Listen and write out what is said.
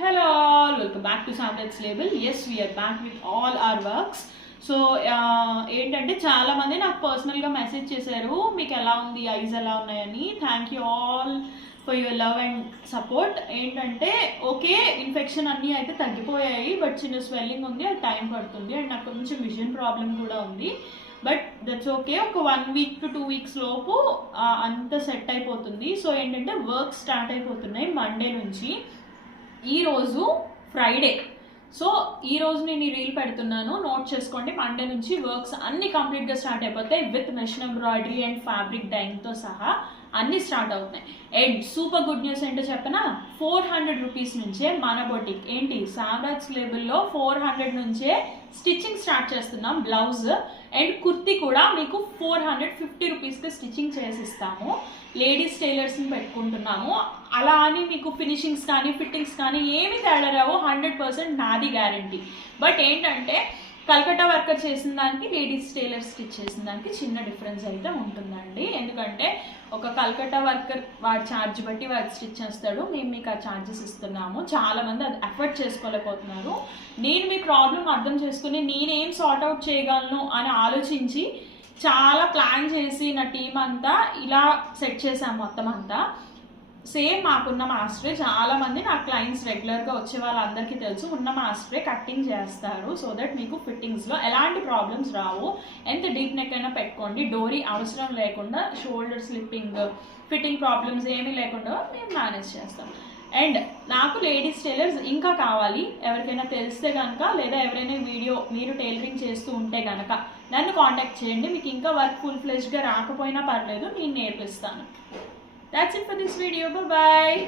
Hello all, welcome back to Samrat's Label. Yes, we are back with all our works. So ఏంటంటే చాలామంది నాకు పర్సనల్గా message చేశారు మీకు ఎలా ఉంది, ఐజ్ ఎలా ఉన్నాయని. Thank you all for your love and support. ఏంటంటే ఓకే, ఇన్ఫెక్షన్ అన్నీ అయితే తగ్గిపోయాయి, బట్ చిన్న స్వెల్లింగ్ ఉంది, అది టైం పడుతుంది. అండ్ నాకు కొంచెం విజన్ ప్రాబ్లం కూడా ఉంది, బట్ దట్స్ ఓకే. ఒక 1 week to 2 weeks లోపు అంత సెట్ అయిపోతుంది. సో ఏంటంటే వర్క్ స్టార్ట్ అయిపోతున్నాయి మండే నుంచి. ఈరోజు ఫ్రైడే, సో ఈరోజు నేను ఈ రీల్ పెడుతున్నాను, నోట్ చేసుకోండి. మండే నుంచి వర్క్స్ అన్ని కంప్లీట్గా స్టార్ట్ అయిపోతాయి with machine embroidery and fabric డైయింగ్తో సహా అన్నీ స్టార్ట్ అవుతున్నాయి. అండ్ సూపర్ గుడ్ న్యూస్ ఏంటో చెప్పనా, 400 రూపీస్ నుంచే మన బొటిక్ ఏంటి సామ్రాట్స్ లేబుల్లో 400 నుంచే స్టిచ్చింగ్ స్టార్ట్ చేస్తున్నాం. బ్లౌజ్ అండ్ కుర్తీ కూడా మీకు 450 రూపీస్కి స్టిచ్చింగ్ చేసిస్తాము. లేడీస్ టైలర్స్ని పెట్టుకుంటున్నాము. అలా అని మీకు ఫినిషింగ్స్ కానీ ఫిట్టింగ్స్ కానీ ఏమి తేడా రావు, 100% నాది గ్యారంటీ. బట్ ఏంటంటే కల్కట్టా వర్కర్ చేసిన దానికి లేడీస్ టైలర్ స్టిచ్ చేసిన దానికి చిన్న డిఫరెన్స్ అయితే ఉంటుందండి. ఎందుకంటే ఒక కల్కట్టా వర్కర్ వాడి ఛార్జ్ బట్టి వాడు స్టిచ్ చేస్తాడు, మేము మీకు ఆ ఛార్జెస్ ఇస్తున్నాము. చాలామంది అది ఎఫర్ట్ చేసుకోలేకపోతున్నారు. నేను మీ ప్రాబ్లం అర్థం చేసుకుని నేనేం సార్ట్అవుట్ చేయగలను అని ఆలోచించి చాలా ప్లాన్ చేసి నా టీం అంతా ఇలా సెట్ చేశాము మొత్తం అంతా. సేమ్ మాకున్న మాస్టరే, చాలామంది నా క్లయింట్స్ రెగ్యులర్గా వచ్చే వాళ్ళందరికీ తెలుసు, ఉన్న మాస్టరే కట్టింగ్ చేస్తారు. సో దట్ మీకు ఫిట్టింగ్స్లో ఎలాంటి ప్రాబ్లమ్స్ రావు. ఎంత డీప్ నెక్ అయినా పెట్టుకోండి, డోరీ అవసరం లేకుండా, షోల్డర్ స్లిప్పింగ్ ఫిట్టింగ్ ప్రాబ్లమ్స్ ఏమీ లేకుండా మేము మేనేజ్ చేస్తాం. అండ్ నాకు లేడీస్ టైలర్స్ ఇంకా కావాలి, ఎవరికైనా తెలిస్తే కనుక, లేదా ఎవరైనా వీడియో మీరు టైలరింగ్ చేస్తూ ఉంటే కనుక నన్ను కాంటాక్ట్ చేయండి. మీకు ఇంకా వర్క్ ఫుల్ ఫ్లెజ్డ్గా రాకపోయినా పర్లేదు, నేను నేర్పిస్తాను. That's it for this video. Bye bye.